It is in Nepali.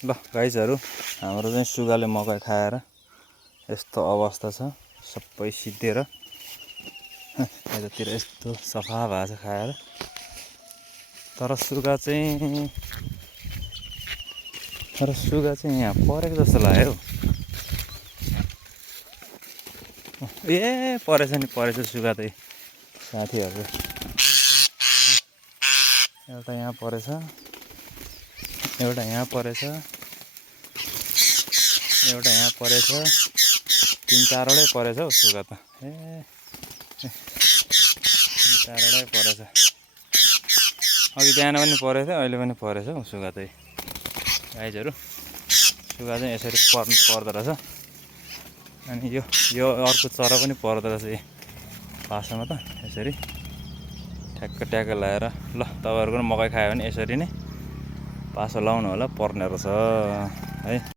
ल गाइजहरू हाम्रो चाहिँ सुगाले मकै खाएर यस्तो अवस्था छ सबै सिद्धेर यतातिर यस्तो सफा भएको छ खाएर तर सुगा चाहिँ यहाँ परेको जस्तो लाग्यो हौ ए परेछ सुगा चाहिँ साथीहरू एउटा यहाँ परेछ एउटा यहाँ परेछ एउटा यहाँ परेछ 3-4वटै परेछ हौ सुगा त ए 4वटै परेछ अघि बिहान पनि परेको थियो अहिले पनि परेछ हौ सुगा चाहिँ गाइजहरू सुगा चाहिँ यसरी पर्दो रहेछ अनि यो अर्को चरा पनि पर्दो रहेछ पासोमा त यसरी ठ्याक्क लगाएर ल तपाईँहरूको पनि मकै खायो भने यसरी नै पासो लाउनु होला पर्ने रहेछ है।